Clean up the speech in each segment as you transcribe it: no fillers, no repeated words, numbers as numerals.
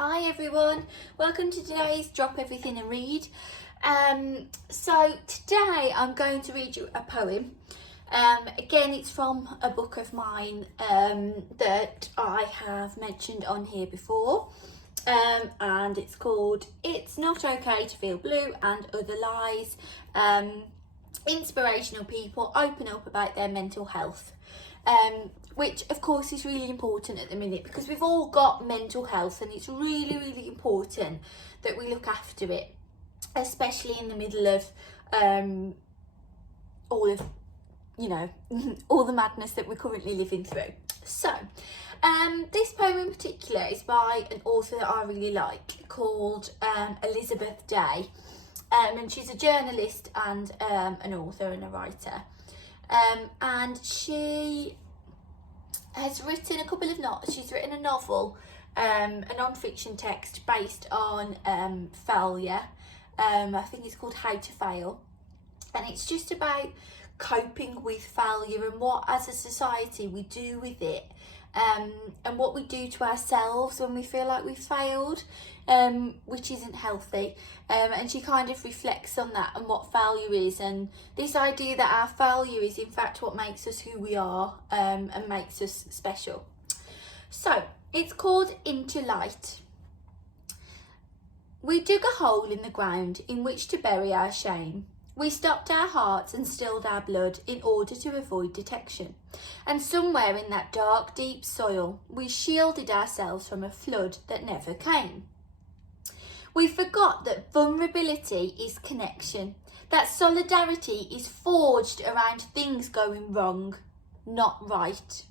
Hi everyone, welcome to today's Drop Everything and Read. So today I'm going to read you a poem. Again, it's from a book of mine that I have mentioned on here before, and it's called It's Not Okay to Feel Blue and Other Lies. Inspirational people open up about their mental health. Which of course is really important at the minute because we've all got mental health, and it's really important that we look after it, especially in the middle of all of all the madness that we're currently living through. So this poem in particular is by an author that I really like called Elizabeth Day, and she's a journalist and an author and a writer, and she has written a couple of she's written a novel, a non-fiction text based on failure. I think it's called How to Fail, and it's just about coping with failure and what as a society we do with it, and what we do to ourselves when we feel like we've failed, which isn't healthy. And she kind of reflects on that and what failure is, and this idea that our failure is in fact what makes us who we are, and makes us special. So it's called Into Light. We dug a hole in the ground in which to bury our shame. We stopped our hearts and stilled our blood in order to avoid detection. And somewhere in that dark, deep soil, we shielded ourselves from a flood that never came. We forgot that vulnerability is connection, that solidarity is forged around things going wrong, not right.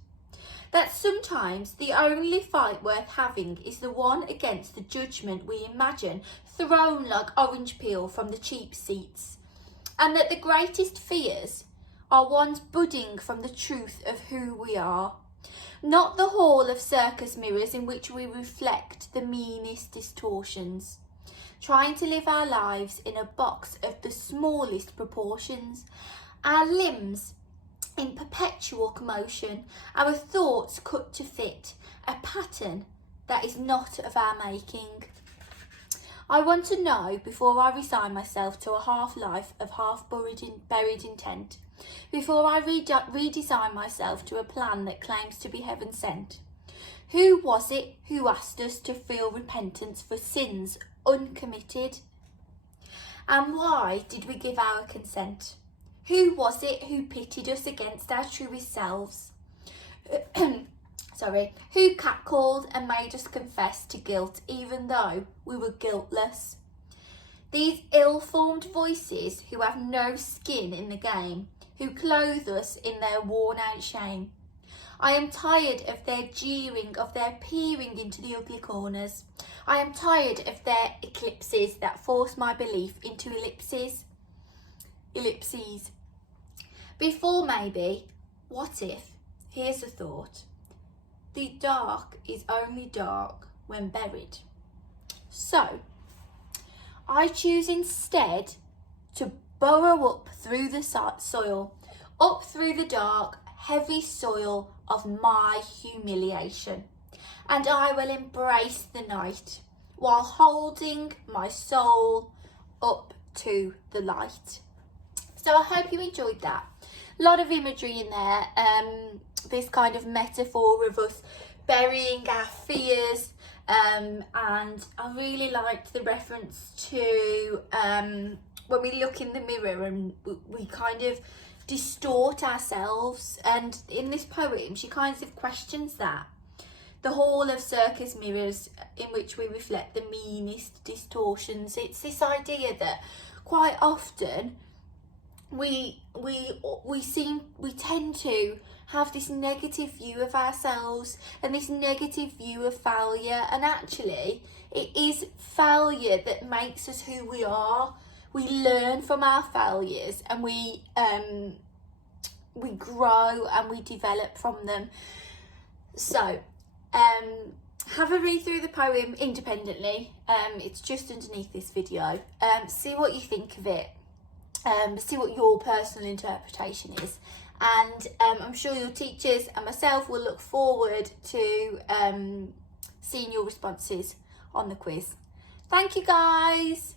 That sometimes the only fight worth having is the one against the judgement we imagine thrown like orange peel from the cheap seats. And that the greatest fears are ones budding from the truth of who we are. Not the hall of circus mirrors in which we reflect the meanest distortions. Trying to live our lives in a box of the smallest proportions. Our limbs in perpetual commotion. Our thoughts cut to fit a pattern that is not of our making. I want to know before I resign myself to a half-life of half-buried intent, before I redesign myself to a plan that claims to be heaven-sent. Who was it who asked us to feel repentance for sins uncommitted? And why did we give our consent? Who was it who pitted us against our truest selves? Who catcalled and made us confess to guilt even though we were guiltless? These ill-formed voices who have no skin in the game, who clothe us in their worn-out shame. I am tired of their jeering, of their peering into the ugly corners. I am tired of their eclipses that force my belief into ellipses. Before maybe, what if, here's a thought, the dark is only dark when buried. So, I choose instead to burrow up through the soil, up through the dark, heavy soil of my humiliation. And I will embrace the night while holding my soul up to the light. So I hope you enjoyed that. A lot of imagery in there, this kind of metaphor of us burying our fears, and I really liked the reference to when we look in the mirror and we kind of distort ourselves, and in this poem she kind of questions that. The hall of circus mirrors in which we reflect the meanest distortions. It's this idea that quite often we tend to have this negative view of ourselves and this negative view of failure, and actually it is failure that makes us who we are. We learn from our failures and we grow and we develop from them. So have a read through the poem independently. It's just underneath this video. See what you think of it. See what your personal interpretation is, and I'm sure your teachers and myself will look forward to seeing your responses on the quiz. Thank you guys.